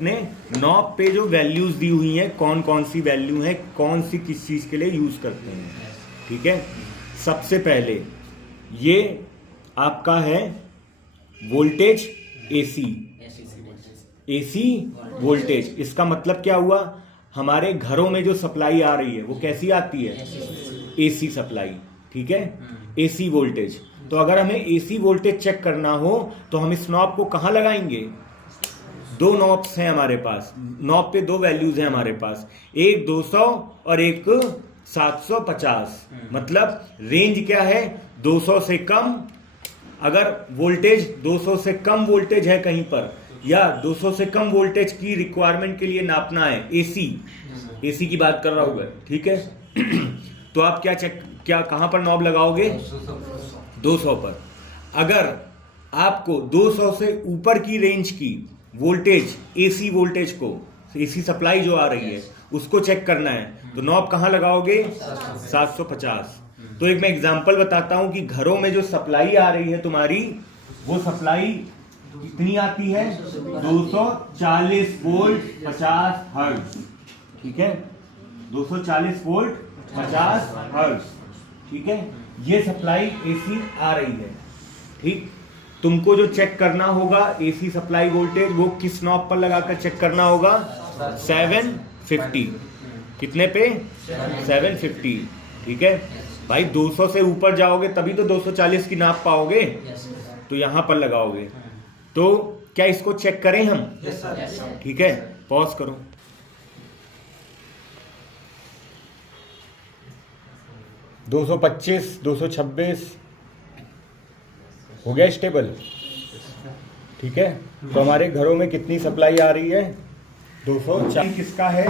ने नॉब पे जो वैल्यूज दी हुई हैं, कौन कौन सी वैल्यू है, कौन सी किस चीज के लिए यूज करते हैं। ठीक है, सबसे पहले ये आपका है वोल्टेज एसी। एसी वोल्टेज, इसका मतलब क्या हुआ, हमारे घरों में जो सप्लाई आ रही है वो कैसी आती है, एसी सप्लाई। ठीक है, एसी वोल्टेज। तो अगर हमें एसी वोल्टेज चेक करना हो तो हम इस नॉब को कहां लगाएंगे, दो नॉब्स हैं हमारे पास, नॉब पे दो वैल्यूज हैं हमारे पास, एक 200 और एक 750। मतलब रेंज क्या है, 200 से कम। अगर वोल्टेज 200 से कम वोल्टेज है कहीं पर, या 200 से कम वोल्टेज की रिक्वायरमेंट के लिए नापना है, एसी की बात कर रहा हूं मैं। ठीक है तो आप क्या कहां पर नॉब लगाओगे, 200 पर। अगर आपको 200 से ऊपर की रेंज की वोल्टेज, एसी वोल्टेज को, एसी सप्लाई जो आ रही है उसको चेक करना है, तो नॉब कहां लगाओगे, 750। तो एक मैं एग्जांपल बताता हूं कि घरों में जो सप्लाई आ रही है तुम्हारी, वो सप्लाई कितनी आती है, 240 वोल्ट 50 हर्ट्ज। ठीक है, 240 वोल्ट 50 हर्ट्ज। ठीक है, ये सप्लाई एसी आ रही है। ठीक, तुमको जो चेक करना होगा एसी सप्लाई वोल्टेज, वो किस नॉब पर लगाकर चेक करना होगा, 750। कितने पे, 750। ठीक है भाई, 200 से ऊपर जाओगे तभी तो 240 की नाप पाओगे, तो यहां पर लगाओगे। तो क्या इसको चेक करें हम, ठीक है, पॉज करो। दो 226 हो गया स्टेबल। ठीक है, तो हमारे घरों में कितनी सप्लाई आ रही है, 240। किसका है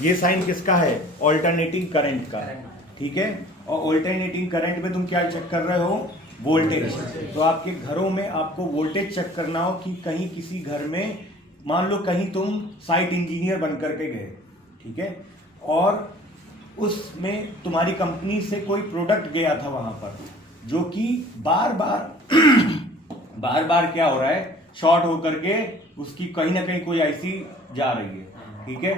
ये साइन, किसका है, ऑल्टरनेटिंग करंट का। ठीक है, और ऑल्टरनेटिंग करंट में तुम क्या चेक कर रहे हो, वोल्टेज। तो आपके घरों में आपको वोल्टेज चेक करना हो कि कहीं किसी घर में, मान लो कहीं तुम साइट इंजीनियर बनकर के गए, ठीक है, और उसमें तुम्हारी कंपनी से कोई प्रोडक्ट गया था वहां पर, जो कि बार बार क्या हो रहा है, शॉर्ट होकर के उसकी कहीं ना कहीं कोई आईसी जा रही है। ठीक है,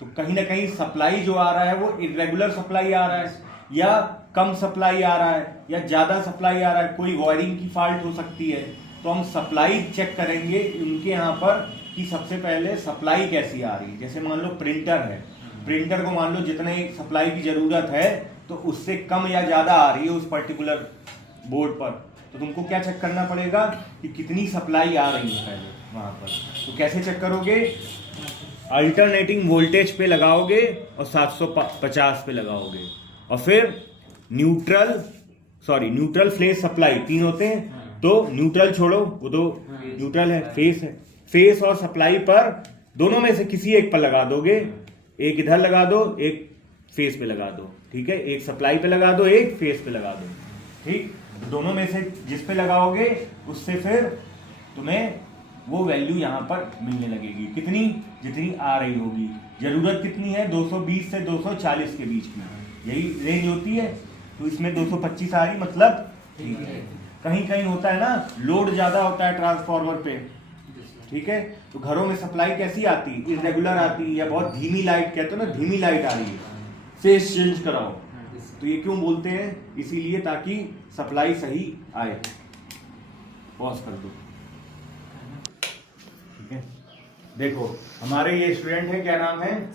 तो कहीं ना कहीं सप्लाई जो आ रहा है वो इरेगुलर सप्लाई आ रहा है, या कम सप्लाई आ रहा है, या ज्यादा सप्लाई आ रहा है, कोई वायरिंग की फॉल्ट हो सकती है। तो हम सप्लाई चेक करेंगे उनके यहाँ पर कि सबसे पहले सप्लाई कैसी आ रही है। जैसे मान लो प्रिंटर है, प्रिंटर को मान लो जितने सप्लाई की जरूरत है तो उससे कम या ज्यादा आ रही है उस पर्टिकुलर बोर्ड पर, तो तुमको क्या चेक करना पड़ेगा कि कितनी सप्लाई आ रही है पहले वहां पर। तो कैसे चेक करोगे, अल्टरनेटिंग वोल्टेज पे लगाओगे और 750 पे लगाओगे, और फिर न्यूट्रल फेज सप्लाई, 3 होते हैं, तो न्यूट्रल छोड़ो, वो तो न्यूट्रल है, फेस है, फेस और सप्लाई पर दोनों में से किसी एक पर लगा दोगे, एक इधर लगा दो, एक फेस पे लगा दो। ठीक है, एक सप्लाई पे लगा दो, एक फेस पे लगा दो। ठीक, दोनों में से जिस पे लगाओगे उससे फिर तुम्हें वो वैल्यू यहां पर मिलने लगेगी, कितनी, जितनी आ रही होगी। जरूरत कितनी है, 220 से 240 के बीच में, यही रेंज होती है। तो इसमें 225 आ रही, मतलब ठीक है। कहीं कहीं होता है ना, लोड ज्यादा होता है ट्रांसफार्मर पे, ठीक है, तो घरों में सप्लाई कैसी आती है, इरेगुलर आती है, या बहुत धीमी लाइट, कहते हो ना धीमी लाइट आ रही है, फेस चेंज कराओ। तो ये क्यों बोलते हैं, इसीलिए ताकि सप्लाई सही आए। पॉज कर दो। ठीक है, देखो हमारे ये स्टूडेंट है, क्या नाम है,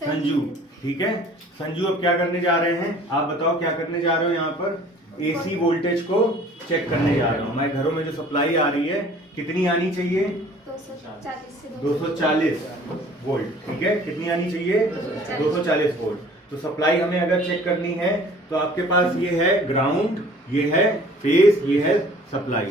संजू। ठीक है, संजू अब क्या करने जा रहे हैं, आप बताओ क्या करने जा रहे हो, यहाँ पर एसी वोल्टेज को चेक करने जा रहा हूँ। हमारे घरों में जो सप्लाई आ रही है कितनी आनी चाहिए, 240 वोल्ट। ठीक है, कितनी आनी चाहिए, 240 वोल्ट। तो सप्लाई हमें अगर चेक करनी है तो आपके पास ये है ग्राउंड, ये है फेस, ये है सप्लाई।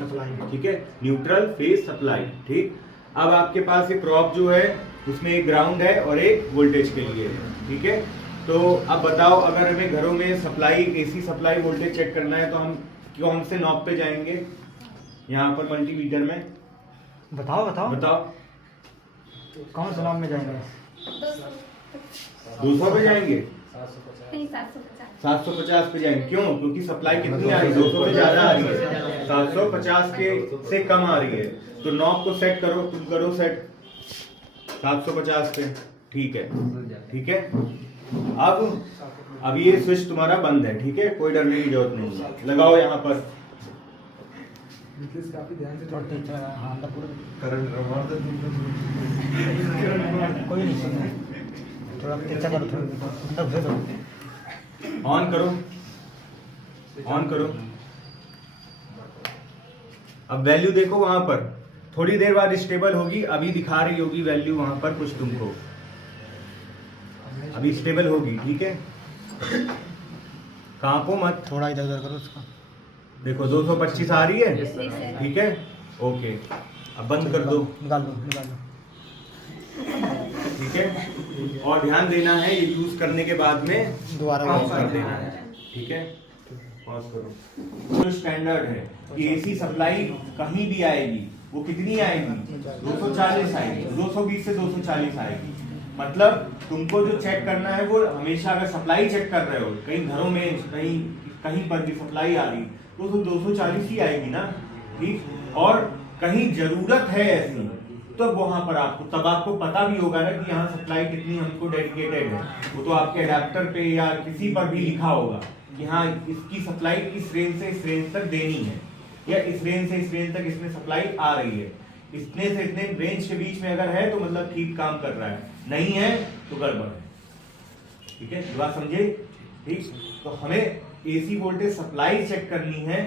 ठीक है, न्यूट्रल फेस सप्लाई। ठीक, अब आपके पास ये प्रॉप जो है उसमें एक ग्राउंड है और एक वोल्टेज के लिए। ठीक है, तो अब बताओ, अगर हमें घरों में supply, AC supply voltage check करना है तो हम कौन से नॉब पे जाएंगे, यहाँ पर मल्टीमीटर में, बताओ कौन से नॉब में जाएंगे, 200 पे जाएंगे, 750 पे जाएंगे। क्यों, क्योंकि सप्लाई कितनी आ रही है, 200 पे ज्यादा आ रही है, 750 के से कम आ रही है। तो नॉब को सेट करो, तुम करो सेट 750 पे, ठीक है, ठीक है। अब ये स्विच तुम्हारा बंद है, ठीक है, कोई डरने की जरूरत नहीं है। लगाओ यहाँ पर, काफी ध्यान से हाँ अंदर पूरा करंट कोई नहीं सुनना, थोड़ा तेजा करो, थोड़ा अंदर घुसे दो, ऑन करो, ऑन करो। अब वैल्यू देखो वहां पर, थोड़ी देर बाद स्टेबल होगी, अभी दिखा रही होगी वैल्यू वहां पर कुछ तुमको, अभी स्टेबल होगी, ठीक है। कांपो मत, थोड़ा इधर उधर करो उसका। देखो 225 आ रही है, ठीक है, ओके। अब बंद कर दो, निकाल दो, निकाल दो। ठीक है। और ध्यान देना है ये यूज करने के बाद में दोबारा ऑफ कर देना है, ठीक है। पॉज करो। जो स्टैंडर्ड है कि एसी सप्लाई कहीं भी आएगी, वो कितनी आएगी, 240 आएगी, 220 से 240 आएगी। मतलब तुमको जो चेक करना है वो हमेशा, अगर सप्लाई चेक कर रहे हो कहीं घरों में, कहीं पर भी सप्लाई आ रही तो 240 ही आएगी ना, ठीक। और कहीं जरूरत है ऐसी तो वहां पर तब आपको पता भी होगा ना कि यहाँ सप्लाई कितनी हमको डेडिकेटेड है, वो तो आपके अडेप्टर पे या किसी पर भी लिखा होगा कि हाँ इसकी सप्लाई इस रेंज से इस रेंज तक देनी है, या इस रेंज से इस रेंज तक इसमें सप्लाई आ रही है। इतने से इतने रेंज के बीच में अगर है तो मतलब ठीक काम कर रहा है, नहीं है तो गड़बड़ है, ठीक है। बात समझे, ठीक। तो हमें एसी वोल्टेज सप्लाई चेक करनी है,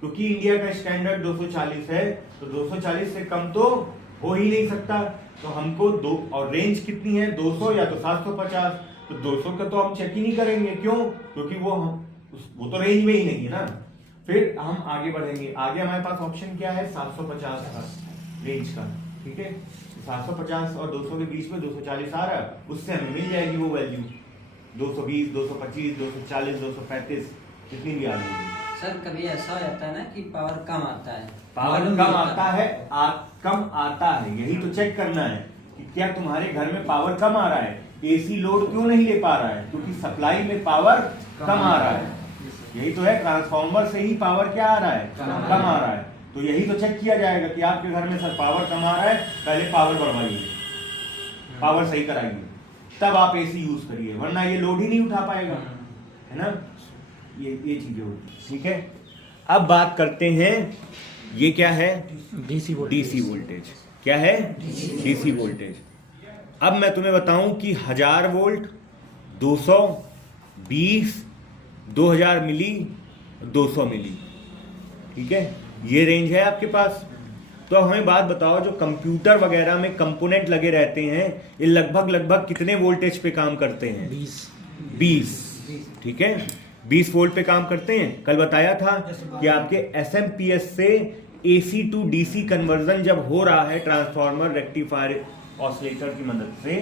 क्योंकि इंडिया का स्टैंडर्ड 240 है, तो 240 से कम तो हो ही नहीं सकता। तो हमको दो, और रेंज कितनी है, 200 या तो 750, तो 200 का तो हम चेक ही नहीं करेंगे, क्यों, क्योंकि वो तो रेंज में ही नहीं है ना। फिर हम आगे बढ़ेंगे, आगे हमारे पास ऑप्शन क्या है, 750 का रेंज का, ठीक है। 750 और 200 के बीच में 240 आ रहा है, उससे हमें मिल जाएगी वो वैल्यू, 220, 225, 240, 235 जितनी भी आ रही है। सर कभी ऐसा हो जाता है ना कि पावर कम आता है, पावर कम आता है, कम आता है, यही तो चेक करना है कि क्या तुम्हारे घर में पावर कम आ रहा है, एसी लोड क्यों नहीं ले पा रहा है, क्योंकि सप्लाई में पावर कम आ रहा है। यही तो है, ट्रांसफार्मर से ही पावर क्या आ रहा है, कम आ रहा है। तो यही तो चेक किया जाएगा कि आपके घर में सर पावर कम आ रहा है, पहले पावर बढ़वाइए, पावर सही कराइए, तब आप एसी यूज करिए, वरना ये लोड ही नहीं उठा पाएगा, है ना। ये चीजें होती, ठीक है। अब बात करते हैं, ये क्या है, डीसी वोल्टेज। क्या है, डीसी वोल्टेज। अब मैं तुम्हें बताऊं कि 1000 वोल्ट, 220, 2000 मिली, 200 मिली, ठीक है, ये रेंज है आपके पास। तो हमें बात बताओ, जो कंप्यूटर वगैरह में कंपोनेंट लगे रहते हैं, ये लगभग कितने वोल्टेज पे काम करते हैं, 20, ठीक है, 20 वोल्ट पे काम करते हैं। कल बताया था कि आपके एसएमपीएस से एसी टू डीसी कन्वर्जन जब हो रहा है ट्रांसफार्मर रेक्टिफायर ऑसिलेटर की मदद से,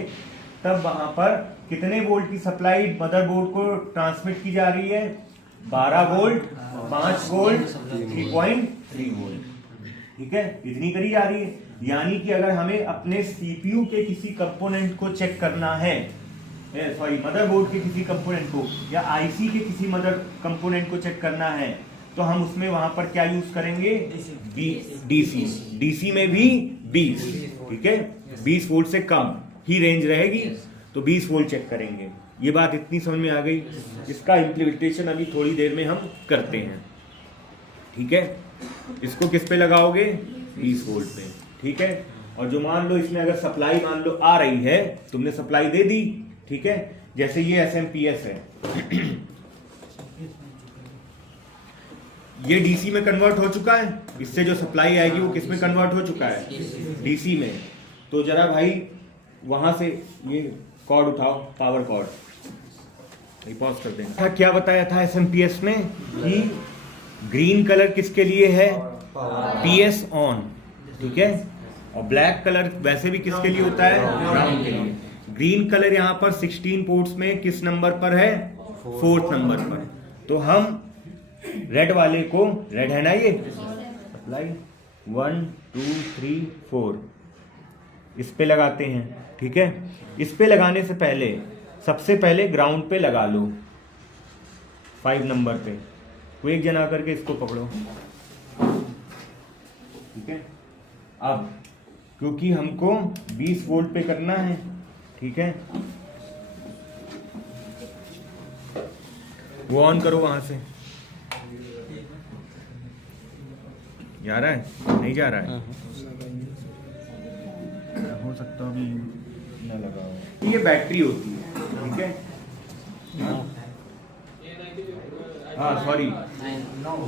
तब वहां पर कितने वोल्ट की सप्लाई मदरबोर्ड को ट्रांसमिट की जा रही है, 12 वोल्ट, 5 वोल्ट, 3.3 वोल्ट, ठीक है, इतनी करी जा रही है। यानी कि अगर हमें अपने सीपीयू के किसी कंपोनेंट को चेक करना है, मदरबोर्ड के किसी कंपोनेंट को, या आईसी के किसी मदर कंपोनेंट को चेक करना है, तो हम उसमें वहां पर क्या यूज करेंगे, डीसी में भी 20, ठीक है, 20 वोल्ट से कम ही रेंज रहेगी, तो 20 वोल्ट चेक करेंगे। ये बात इतनी समझ में आ गई। इसका इम्प्लीमेंटेशन अभी थोड़ी देर में हम करते हैं, ठीक है। इसको किस पे लगाओगे, 20 वोल्ट पे, ठीक है। और जो मान लो इसमें अगर सप्लाई मान लो आ रही है, तुमने सप्लाई दे दी, ठीक है, जैसे ये एसएमपीएस है, ये डीसी में कन्वर्ट हो चुका है, इससे जो सप्लाई आएगी वो किस में कन्वर्ट हो चुका है, डीसी में। तो जरा भाई वहां से ये कॉर्ड उठाओ, पावर कॉर्ड, पॉज कर देना। क्या बताया था एसएमपीएस में कि ग्रीन कलर किसके लिए है, पीएस ऑन, ठीक है, और ब्लैक कलर वैसे भी किसके लिए होता है, ग्राउंड के लिए। ग्रीन कलर यहाँ पर 16 पोर्ट्स में किस नंबर पर है, 4th नंबर पर। तो हम रेड वाले को, रेड है ना ये सप्लाई, 1 2 3 4, इस पे लगाते हैं, ठीक है। इस पे लगाने से पहले सबसे पहले ग्राउंड पे लगा लो, 5 नंबर पे। वो एक जना करके इसको पकड़ो, ठीक है। अब क्योंकि हमको 20 वोल्ट पे करना है, ठीक है। वो ऑन करो वहां से। जा रहा है? नहीं जा रहा है? हो सकता है ना लगा हो। ये बैटरी होती है, ठीक है। हाँ सॉरी,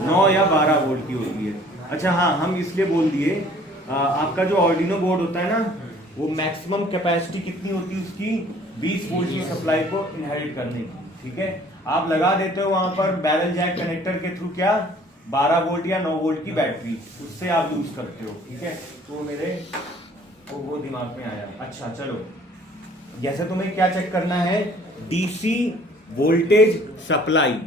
9 या 12 वोल्ट की होती है। अच्छा हाँ, हम इसलिए बोल दिए, आपका जो आर्डिनो बोर्ड होता है ना, वो मैक्सिमम कैपेसिटी कितनी होती है उसकी, 20 वोल्ट की सप्लाई को इनहेरिट करने की, ठीक है। आप लगा देते हो वहां पर बैरल जैक कनेक्टर के थ्रू क्या 12 वोल्ट या 9 वोल्ट की बैटरी, उससे आप यूज करते हो, ठीक है। तो मेरे वो दिमाग में आया। अच्छा चलो, जैसे तुम्हें क्या चेक करना है, डीसी वोल्टेज सप्लाई,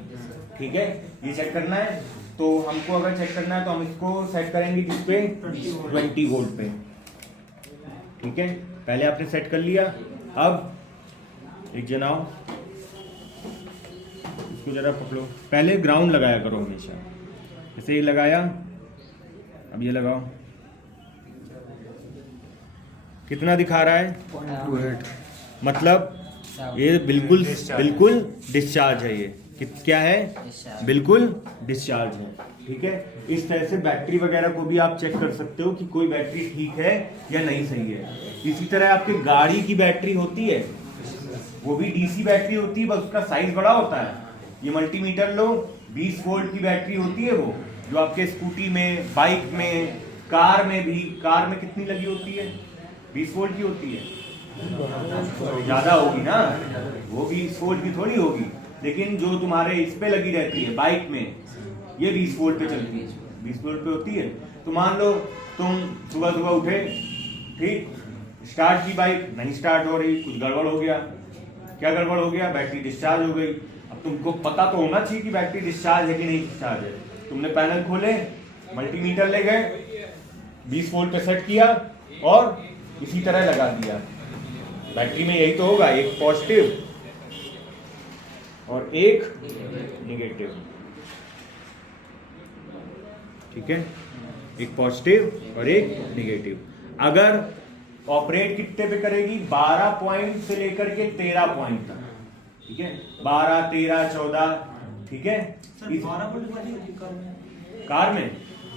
ठीक है, ये चेक करना है। तो हमको अगर चेक करना है तो हम इसको सेट करेंगे किस पे, 20 वोल्ट पे, ठीक है। पहले आपने सेट कर लिया। अब एक जनाओ, इसको जरा पकड़ो, पहले ग्राउंड लगाया करो हमेशा, जैसे ये लगाया, अब ये लगाओ। कितना दिखा रहा है, 2 मतलब ये बिल्कुल डिस्चार्ज है। ये क्या है, बिल्कुल डिस्चार्ज है, ठीक है। इस तरह से बैटरी वगैरह को भी आप चेक कर सकते हो कि कोई बैटरी ठीक है या नहीं सही है। इसी तरह आपके गाड़ी की बैटरी होती है, वो भी डीसी बैटरी होती है, बस उसका साइज बड़ा होता है। ये मल्टीमीटर लो, 20 वोल्ट की बैटरी होती है, वो जो आपके स्कूटी में, बाइक में, कार में भी, कार में कितनी लगी होती है, 20 वोल्ट की होती है, ज्यादा होगी ना, वो 20 वोल्ट की थोड़ी होगी। लेकिन जो तुम्हारे इस पे लगी रहती है बाइक में, ये 20 वोल्ट पे चलती है, 20 वोल्ट पे होती है। तो मान लो तुम सुबह सुबह उठे, ठीक, स्टार्ट की बाइक, नहीं स्टार्ट हो रही, कुछ गड़बड़ हो गया। क्या गड़बड़ हो गया, बैटरी डिस्चार्ज हो गई। अब तुमको पता तो होना चाहिए कि बैटरी डिस्चार्ज है कि नहीं डिस्चार्ज है। तुमने पैनल खोले, मल्टीमीटर ले गए, 20 वोल्ट पे सेट किया और इसी तरह लगा दिया। बैटरी में यही तो होगा, एक पॉजिटिव और एक नेगेटिव, ठीक है, एक पॉजिटिव और एक नेगेटिव। अगर ऑपरेट कितने पे करेगी, 12 पॉइंट से लेकर के 13 पॉइंट तक, ठीक है, 12, 13, 14, ठीक है। सर 12 वोल्ट वाली होती है कार में,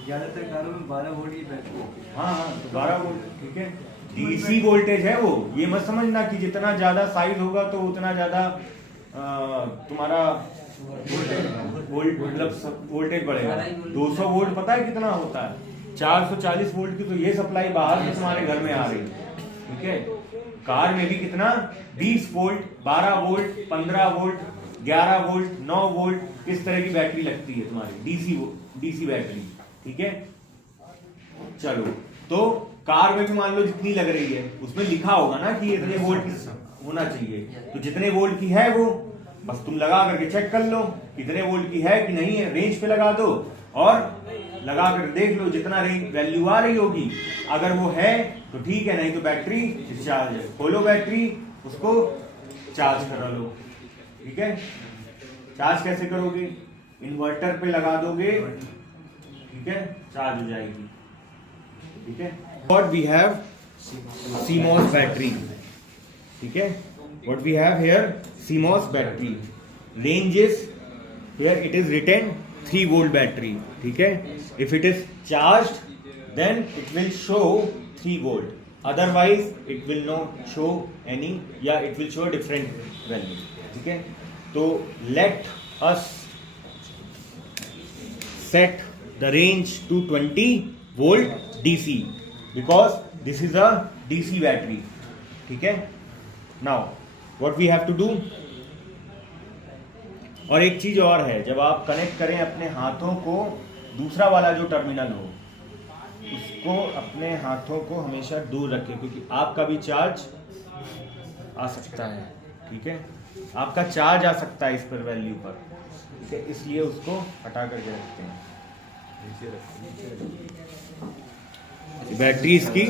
ज्यादातर कारों में 12 वोल्ट की बैटरी। हाँ हाँ, 12 वोल्ट, ठीक है। डीसी वोल्टेज है वो, ये मत समझना कि जितना ज्यादा साइज होगा तो उतना ज्यादा तुम्हारा मतलब वोल्टेज बढ़ेगा। 200 वोल्ट पता है कितना होता है, 440 वोल्ट की तो ये सप्लाई बाहर से तुम्हारे घर में आ रही है, ठीक है। कार में भी कितना, 20 volt, 12 volt, 15 volt, 11 volt, 9 volt, इस तरह की बैटरी लगती है तुम्हारी डीसी बैटरी, ठीक है। चलो, तो कार में भी मान लो जितनी लग रही है, उसमें लिखा होगा ना कि इतने वोल्ट की होना चाहिए। तो जितने वोल्ट की है वो बस तुम लगा करके चेक कर लो कितने वोल्ट की है कि नहीं है, रेंज पे लगा दो और लगा कर देख लो, जितना रेंज वैल्यू आ रही होगी, अगर वो है तो ठीक है, नहीं तो बैटरी डिस्चार्ज है। खोलो बैटरी, उसको चार्ज करा लो, ठीक है। चार्ज कैसे करोगे, इन्वर्टर पे लगा दोगे, ठीक है, चार्ज हो जाएगी, ठीक है। What we have CMOS battery, ठीक है। What we have here CMOS battery, range is here it is written 3 volt battery, ठीक है। If it is charged then it will show 3 volt, otherwise it will not show any, yeah it will show a different value, ठीक है। तो let us set the range to 20 volt DC because this is a DC battery, ठीक है। Now what we have to do, और एक चीज और है, जब आप कनेक्ट करें अपने हाथों को, दूसरा वाला जो टर्मिनल हो उसको अपने हाथों को हमेशा दूर रखें, क्योंकि आपका भी चार्ज आ सकता है, ठीक है, आपका चार्ज आ सकता है इस पर वैल्यू पर, ठीक है, इसलिए उसको हटा करके रखते हैं। बैटरी इसकी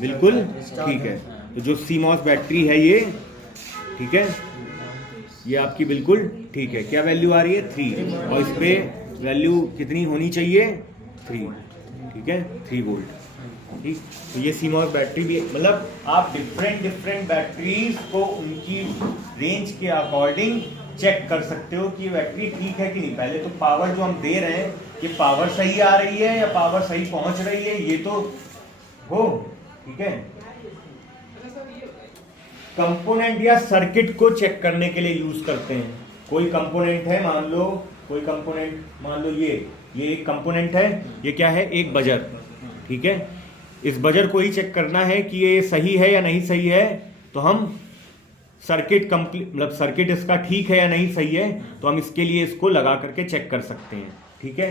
बिल्कुल ठीक है। तो जो CMOS बैटरी है ये, ठीक है, ये आपकी बिल्कुल ठीक है। क्या वैल्यू आ रही है, 3, और इस पे वैल्यू कितनी होनी चाहिए, 3, ठीक है, 3 वोल्ट। ठीक, तो ये CMOS बैटरी भी, मतलब आप डिफरेंट बैटरीज को उनकी रेंज के अकॉर्डिंग चेक कर सकते हो कि ये बैटरी ठीक है कि नहीं। पहले तो पावर जो हम दे रहे हैं, ये पावर सही आ रही है या पावर सही पहुंच रही है, ये तो हो, ठीक है। कंपोनेंट या सर्किट को चेक करने के लिए यूज करते हैं। कोई कंपोनेंट है, मान लो कोई कंपोनेंट, मान लो ये एक कंपोनेंट है, ये क्या है, एक बजर, ठीक है। इस बजर को ही चेक करना है कि ये सही है या नहीं सही है, तो हम सर्किट कंप्लीट, मतलब सर्किट इसका ठीक है या नहीं सही है, तो हम इसके लिए इसको लगा करके चेक कर सकते हैं, ठीक है।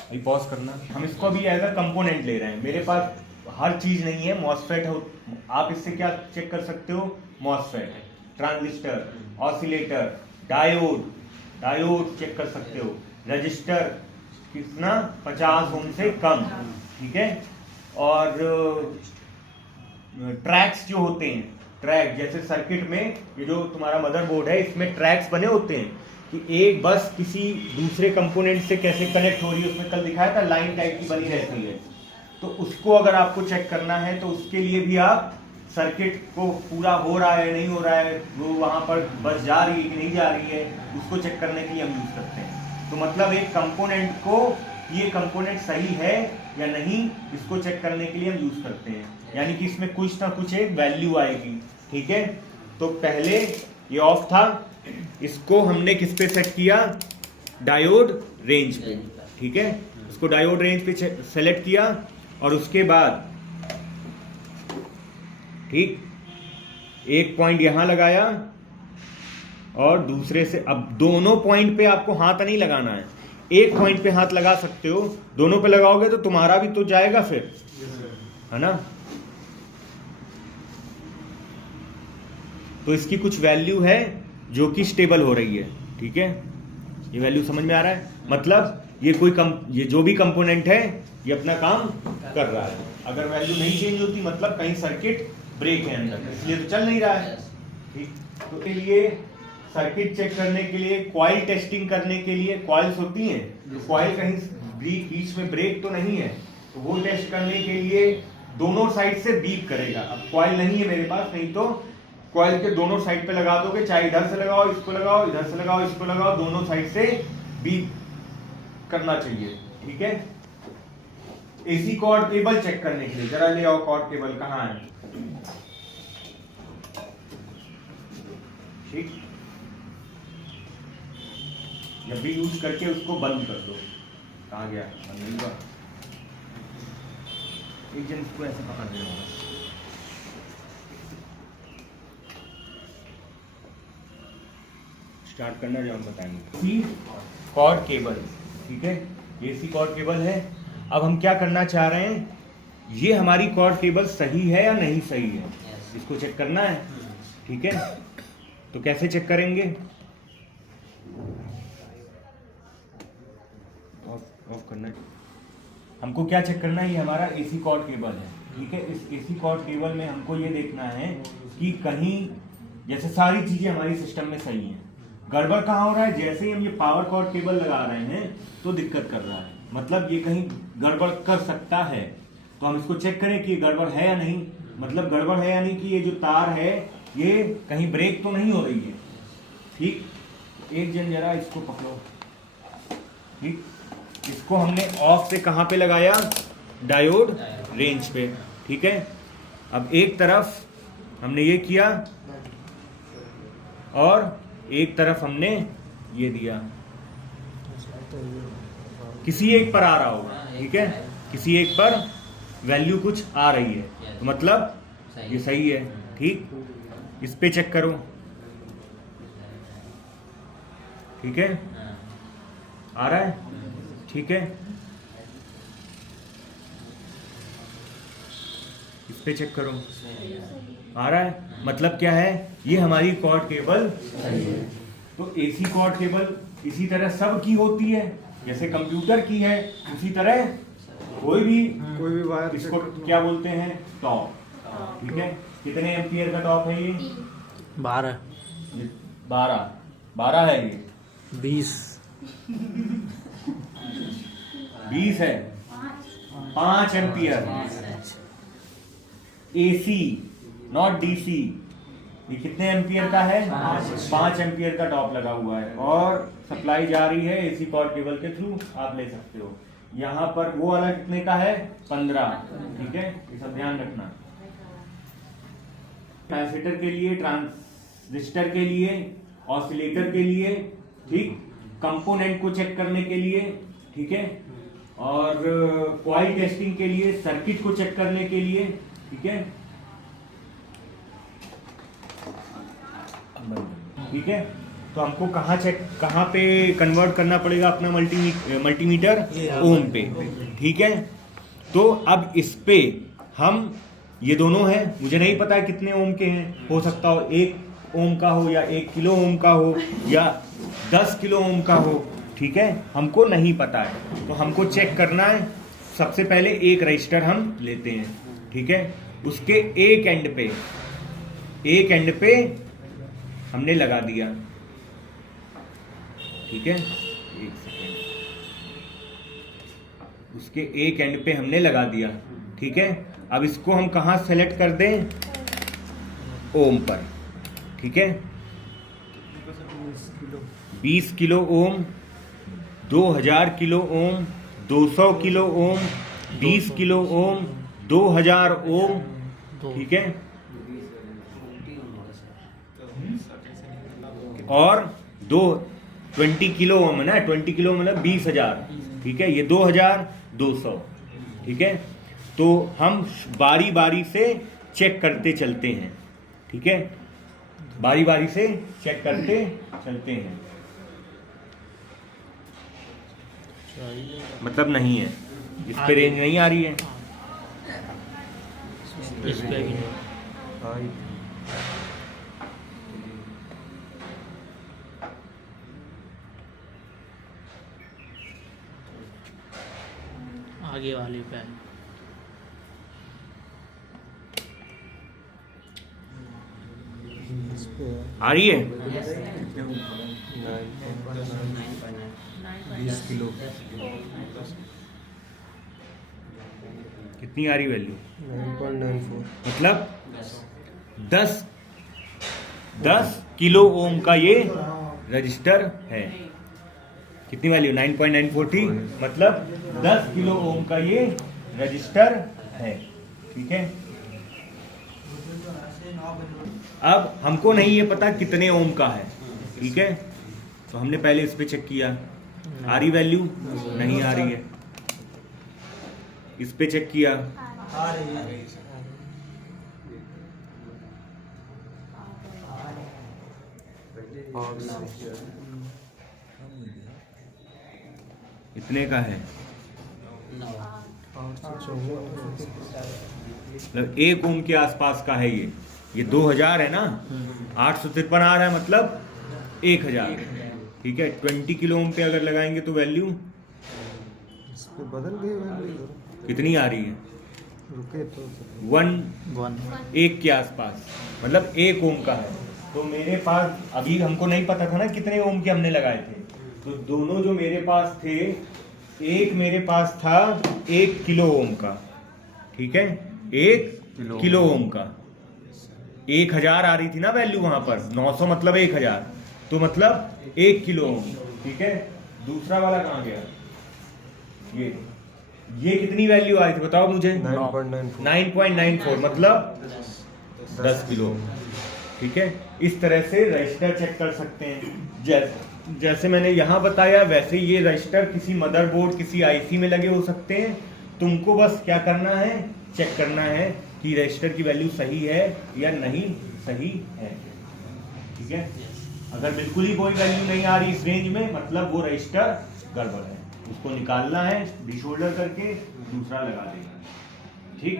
अभी पॉज करना, हम इसको भी एज अ कंपोनेंट ले रहे हैं। मेरे पास हर चीज नहीं है, मॉसफेट हो, आप इससे क्या चेक कर सकते हो, MOSFET, transistor, oscillator, diode check कर सकते हो, रजिस्टर कितना 50 ओम से कम, ठीक है। और ट्रैक्स जो होते हैं, ट्रैक जैसे सर्किट में ये जो तुम्हारा मदरबोर्ड है, इसमें ट्रैक्स बने होते हैं कि एक बस किसी दूसरे कंपोनेंट से कैसे कनेक्ट हो रही है, उसमें कल दिखाया था लाइन टाइप की बनी रहती है। तो उसको अगर आपको चेक करना है तो उसके लिए भी आप सर्किट को पूरा हो रहा है नहीं हो रहा है, वो वहां पर बस जा रही है कि नहीं जा रही है, उसको चेक करने के लिए हम यूज करते हैं। तो मतलब एक कंपोनेंट को, ये कंपोनेंट सही है या नहीं, इसको चेक करने के लिए हम यूज करते हैं। यानी कि इसमें कुछ ना कुछ एक वैल्यू आएगी, ठीक है। तो पहले ये ऑफ था, इसको हमने किस पे सेट किया, डायोड रेंज पे, ठीक है। इसको डायोड रेंज पे सेलेक्ट किया और उसके बाद ठीक एक पॉइंट यहां लगाया और दूसरे से, अब दोनों पॉइंट पे आपको हाथ नहीं लगाना है, एक पॉइंट पे हाथ लगा सकते हो, दोनों पे लगाओगे तो तुम्हारा भी तो जाएगा फिर, है ना। तो इसकी कुछ वैल्यू है जो कि स्टेबल हो रही है, ठीक है। ये वैल्यू समझ में आ रहा है, मतलब ये जो भी कंपोनेंट है ये अपना काम कर रहा है। अगर वैल्यू नहीं चेंज होती मतलब कहीं सर्किट ब्रेक है अंदर, इसलिए तो चल नहीं रहा है, ठीक। तो के लिए सर्किट चेक करने के लिए, कॉइल टेस्टिंग करने के लिए कॉइल्स होती हैं, तो कॉइल कहीं बीच में ब्रेक तो नहीं है, तो वो टेस्ट करने के लिए दोनों साइड से बीप करेगा। अब कॉइल नहीं है मेरे पास, नहीं तो कॉइल के दोनों साइड पे लगा दोगे, चाहे इधर से लगाओ, इसको लगाओ, इधर से लगाओ, इसको लगाओ, दोनों साइड से बीप करना चाहिए, ठीक है। एसी कॉर्ड केबल चेक करने के लिए जरा ले आओ, कॉर्ड केबल कहाँ है, ठीक। जब भी यूज करके उसको बंद कर दो, कहाँ गया, बंद नहीं हुआ, एक जन इसको ऐसे पकड़ देना होगा। स्टार्ट करना जो हम बताएंगे, कॉर्ड केबल, ठीक है, एसी कॉर्ड केबल है। अब हम क्या करना चाह रहे हैं, ये हमारी कॉर्ड केबल सही है या नहीं सही है, इसको चेक करना है, ठीक है। तो कैसे चेक करेंगे, ऑफ करना है। हमको क्या चेक करना है, ये हमारा एसी कॉर्ड केबल है, ठीक है। इस एसी कॉर्ड केबल में हमको ये देखना है कि कहीं, जैसे सारी चीजें हमारी सिस्टम में सही हैं, गड़बड़ कहाँ हो रहा है, जैसे ही हम ये पावर कॉर्ड केबल लगा रहे हैं तो दिक्कत कर रहा है, मतलब ये कहीं गड़बड़ कर सकता है। तो हम इसको चेक करें कि ये गड़बड़ है या नहीं, मतलब गड़बड़ है या नहीं कि ये जो तार है ये कहीं ब्रेक तो नहीं हो रही है, ठीक। एक जन जरा इसको पकड़ो, ठीक। इसको हमने ऑफ से कहाँ पे लगाया, डायोड रेंज पे, ठीक है। अब एक तरफ हमने ये किया और एक तरफ हमने ये दिया, किसी एक पर आ रहा होगा, ठीक है, किसी एक पर वैल्यू कुछ आ रही है, तो मतलब ये सही है, ठीक। इस पे चेक करो, ठीक है, आ रहा है, ठीक है। इस पे चेक करो, आ रहा है, मतलब क्या है, ये हमारी कॉर्ड केबल सही है। तो एसी कॉर्ड केबल इसी तरह सब की होती है, जैसे कंप्यूटर की है उसी तरह कोई भी वायर, इसको क्या बोलते हैं, टॉप, ठीक है। कितने एम्पियर का टॉप है ये, 12 है, ये 20 20 है, 5 एम्पियर, AC नॉट DC। ये कितने एम्पियर का है? 5 एम्पियर का टॉप लगा हुआ है और सप्लाई जा रही है AC कॉर्ड केबल के थ्रू, आप ले सकते हो। यहाँ पर वो वाला कितने का है? 15। ठीक है, ये सब ध्यान रखना। कैपेसिटर के लिए, ट्रांजिस्टर के लिए, ऑसिलेटर के लिए, ठीक, कंपोनेंट को चेक करने के लिए, ठीक है, और क्वाइल टेस्टिंग के लिए, सर्किट को चेक करने के लिए, ठीक है, ठीक है। तो हमको कहाँ पे कन्वर्ट करना पड़ेगा अपना मल्टीमीटर? ओम पे, ठीक है। तो अब इस पे हम, ये दोनों हैं, मुझे नहीं पता कितने ओम के हैं, हो सकता हो 1 ओम का हो या 1 किलो ओम का हो या 10 किलो ओम का हो, ठीक है, हमको नहीं पता है। तो हमको चेक करना है। सबसे पहले एक रजिस्टर हम लेते हैं, ठीक है, उसके एक एंड पे हमने लगा दिया, ठीक है, एक सेकेंड, उसके एक एंड पे हमने लगा दिया, ठीक है। अब इसको हम कहाँ सेलेक्ट कर दें? ओम पर, ठीक है। 20 kilo ohm, 2000 kilo ohm, 200 kilo ohm, 20 kilo ohm, 2000 ओम, ठीक है, और 20 किलो ओम है ना, 20 किलो मतलब 20,000, ठीक है, ये 2200, ठीक है। तो हम बारी बारी से चेक करते चलते हैं, ठीक है, बारी बारी से चेक करते चलते हैं। मतलब नहीं है, इस पे रेंज नहीं आ रही है। इस पे भी नहीं। आगे वाले पे आ रही है? 20 किलो कितनी आ रही वैल्यू? 9.94। मतलब 10 किलो ओम का ये रजिस्टर है। कितनी वैल्यू? 9.940, मतलब 10 किलो ओम का ये रजिस्टर है, ठीक है। अब हमको नहीं ये पता कितने ओम का है, ठीक है, तो हमने पहले इस पे चेक किया, आ रही वैल्यू? नहीं आ रही है। इस पे चेक किया, इतने का है, मतलब 1 ओम के आसपास का है ये 2000 है ना, 853 आ रहा है, मतलब 1000, ठीक है। 20 किलो ओम पे अगर लगाएंगे तो वैल्यू इस पे बदल गई वैल्यू, कितनी आ रही है? रुके तो 1 के आसपास, मतलब 1 ओम का है। तो मेरे पास अभी हमको नहीं पता था ना कितने ओम के हमने लगाए थे, तो दोनों जो मेरे पास थे, एक मेरे पास था 1 किलो ओम का, ठीक है, 1 किलो ओम का, 1000 आ रही थी ना वैल्यू वहां पर, 900 मतलब 1000, तो मतलब 1 किलो ओम, ठीक है। दूसरा वाला कहाँ गया? ये कितनी वैल्यू आई थी बताओ मुझे? 9.94, मतलब 10 किलो, ठीक है। इस तरह से रजिस्टर चेक कर सकते हैं। जैसे मैंने यहाँ बताया वैसे ये रजिस्टर किसी मदरबोर्ड, किसी आईसी में लगे हो सकते हैं। तुमको बस क्या करना है, चेक करना है कि रजिस्टर की वैल्यू सही है या नहीं सही है, ठीक है। अगर बिल्कुल ही कोई वैल्यू नहीं आ रही इस रेंज में, मतलब वो रजिस्टर गड़बड़ है, उसको निकालना है, डिशोल्डर करके दूसरा लगा देना, ठीक।